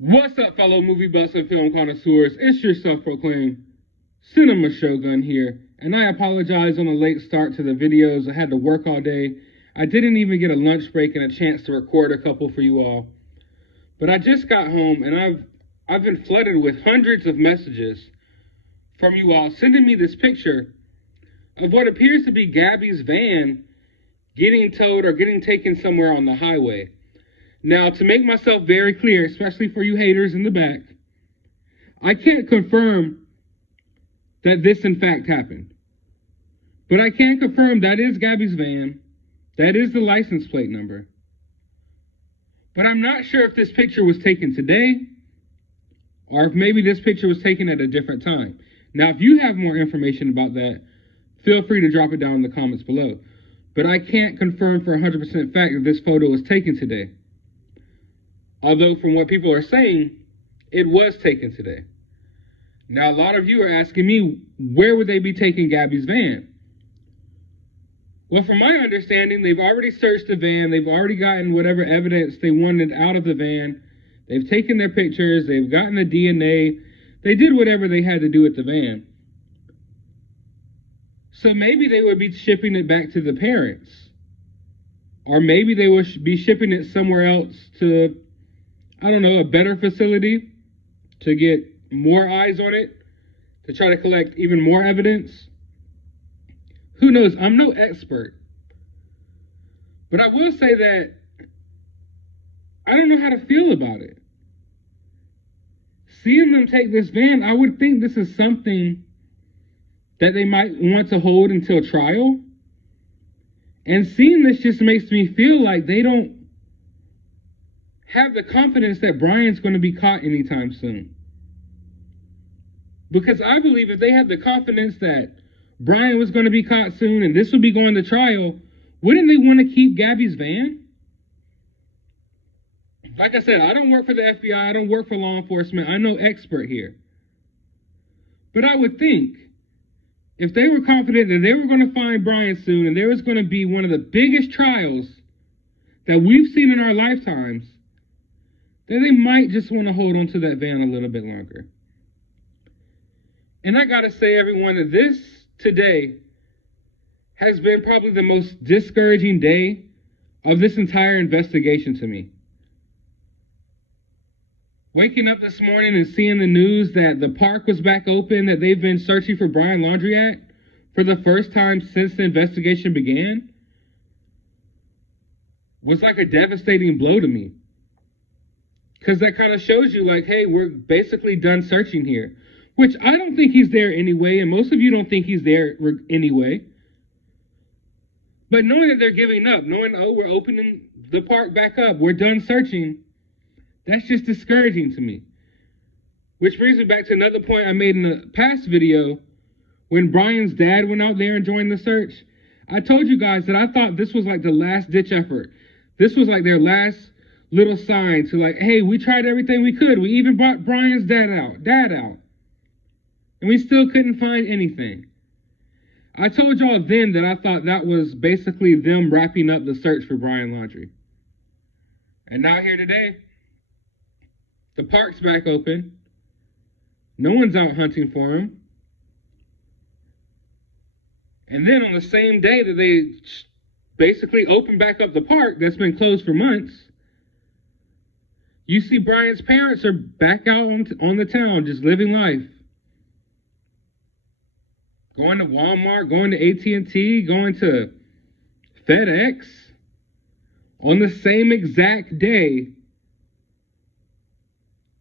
What's up, fellow movie buffs and film connoisseurs? It's your self-proclaimed cinema shogun here, and I apologize on the late start to the videos. I had to work all day. I didn't even get a lunch break and a chance to record a couple for you all. But I just got home, and I've been flooded with hundreds of messages from you all sending me this picture of what appears to be Gabby's van getting towed or getting taken somewhere on the highway. Now, to make myself very clear, especially for you haters in the back, I can't confirm that this in fact happened. But I can confirm that is Gabby's van. That is the license plate number. But I'm not sure if this picture was taken today or if maybe this picture was taken at a different time. Now, if you have more information about that, feel free to drop it down in the comments below. But I can't confirm for 100% fact that this photo was taken today. Although from what people are saying, it was taken today. Now, a lot of you are asking me, where would they be taking Gabby's van? Well, from my understanding, they've already searched the van. They've already gotten whatever evidence they wanted out of the van. They've taken their pictures. They've gotten the DNA. They did whatever they had to do with the van. So maybe they would be shipping it back to the parents. Or maybe they would be shipping it somewhere else to, I don't know, a better facility to get more eyes on it, to try to collect even more evidence. Who knows? I'm no expert. But I will say that I don't know how to feel about it. Seeing them take this van, I would think this is something that they might want to hold until trial. And seeing this just makes me feel like they don't have the confidence that Brian's going to be caught anytime soon. Because I believe if they had the confidence that Brian was going to be caught soon and this would be going to trial, wouldn't they want to keep Gabby's van? Like I said, I don't work for the FBI. I don't work for law enforcement. I'm no expert here. But I would think if they were confident that they were going to find Brian soon and there was going to be one of the biggest trials that we've seen in our lifetimes, then they might just want to hold on to that van a little bit longer. And I got to say, everyone, that this today has been probably the most discouraging day of this entire investigation to me. Waking up this morning and seeing the news that the park was back open, that they've been searching for Brian Laundrie at for the first time since the investigation began, was like a devastating blow to me. Because that kind of shows you, like, hey, we're basically done searching here. Which I don't think he's there anyway, and most of you don't think he's there anyway. But knowing that they're giving up, knowing, oh, we're opening the park back up, we're done searching, that's just discouraging to me. Which brings me back to another point I made in the past video, when Brian's dad went out there and joined the search. I told you guys that I thought this was like the last-ditch effort. This was like their last little sign to, like, hey, we tried everything we could. We even brought Brian's dad out. And we still couldn't find anything. I told y'all then that I thought that was basically them wrapping up the search for Brian Laundrie. And now here today, the park's back open. No one's out hunting for him. And then on the same day that they basically opened back up the park that's been closed for months, you see Brian's parents are back out on the town just living life. Going to Walmart, going to AT&T, going to FedEx on the same exact day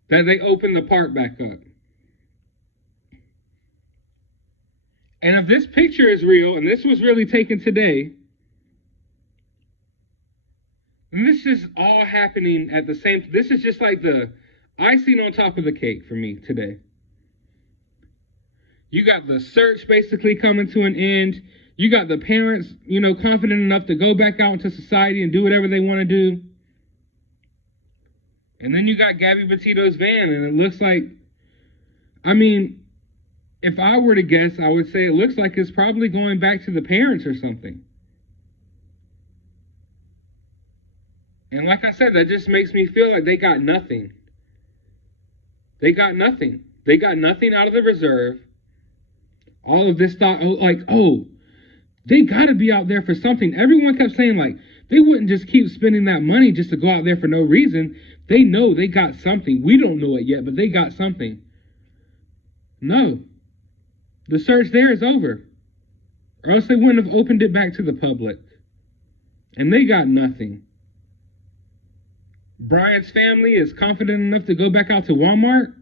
that they opened the park back up. And if this picture is real, and this was really taken today, and this is all happening at the same, this is just like the icing on top of the cake for me today. You got the search basically coming to an end. You got the parents, confident enough to go back out into society and do whatever they want to do. And then you got Gabby Petito's van, and it looks like, if I were to guess, I would say it looks like it's probably going back to the parents or something. And like I said, that just makes me feel like they got nothing. They got nothing. They got nothing out of the reserve. All of this thought, they got to be out there for something. Everyone kept saying, like, they wouldn't just keep spending that money just to go out there for no reason. They know they got something. We don't know it yet, but they got something. No. The search there is over. Or else they wouldn't have opened it back to the public. And they got nothing. Brian's family is confident enough to go back out to Walmart,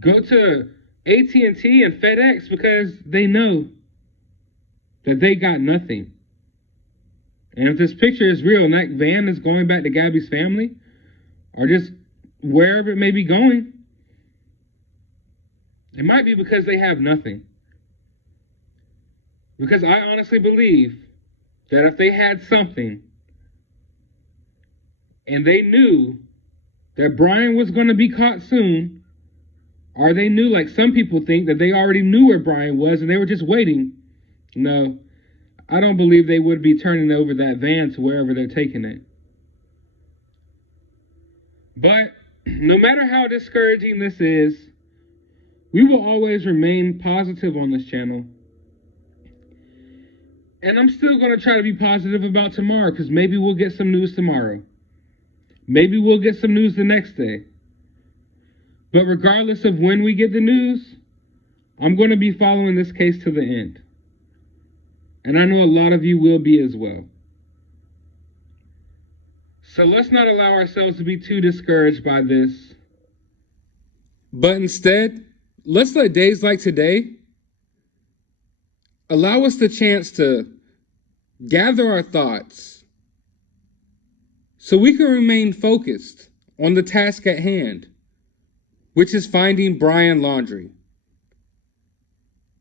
go to AT&T and FedEx because they know that they got nothing. And if this picture is real and that van is going back to Gabby's family, or just wherever it may be going, it might be because they have nothing. Because I honestly believe that if they had something, and they knew that Brian was going to be caught soon, or they knew, like some people think, that they already knew where Brian was and they were just waiting. No, I don't believe they would be turning over that van to wherever they're taking it. But no matter how discouraging this is, we will always remain positive on this channel. And I'm still going to try to be positive about tomorrow, because maybe we'll get some news tomorrow. Maybe we'll get some news the next day. But regardless of when we get the news, I'm going to be following this case to the end. And I know a lot of you will be as well. So let's not allow ourselves to be too discouraged by this. But instead, let's let days like today allow us the chance to gather our thoughts so we can remain focused on the task at hand, which is finding Brian Laundrie.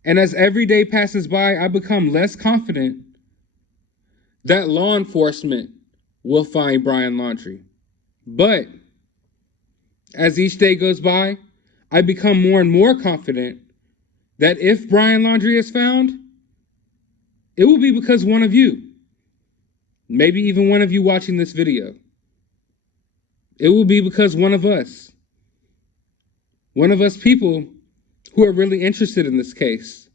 And as every day passes by, I become less confident that law enforcement will find Brian Laundrie. But as each day goes by, I become more and more confident that if Brian Laundrie is found, it will be because one of you, maybe even one of you watching this video, it will be because one of us people who are really interested in this case,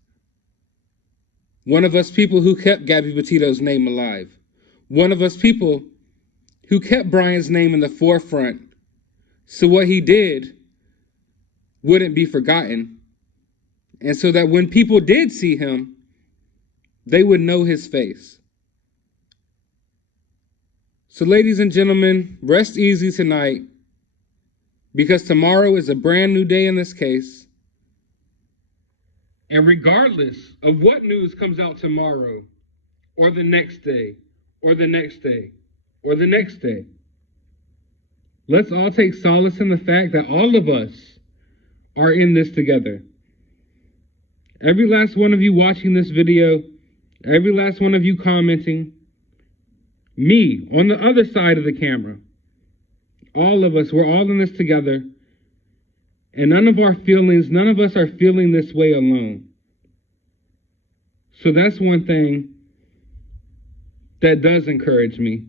one of us people who kept Gabby Petito's name alive, one of us people who kept Brian's name in the forefront so what he did wouldn't be forgotten, and so that when people did see him, they would know his face. So ladies and gentlemen, rest easy tonight, because tomorrow is a brand new day in this case. And regardless of what news comes out tomorrow, or the next day, or the next day, or the next day, let's all take solace in the fact that all of us are in this together. Every last one of you watching this video, every last one of you commenting, me on the other side of the camera, all of us, we're all in this together, and none of us are feeling this way alone. So that's one thing that does encourage me.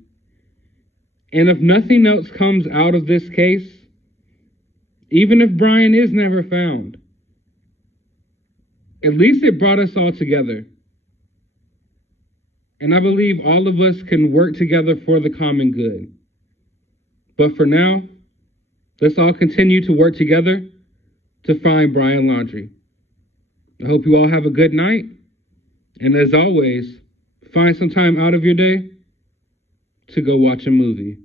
And if nothing else comes out of this case, even if Brian is never found, at least it brought us all together. And I believe all of us can work together for the common good. But for now, let's all continue to work together to find Brian Laundrie. I hope you all have a good night. And as always, find some time out of your day to go watch a movie.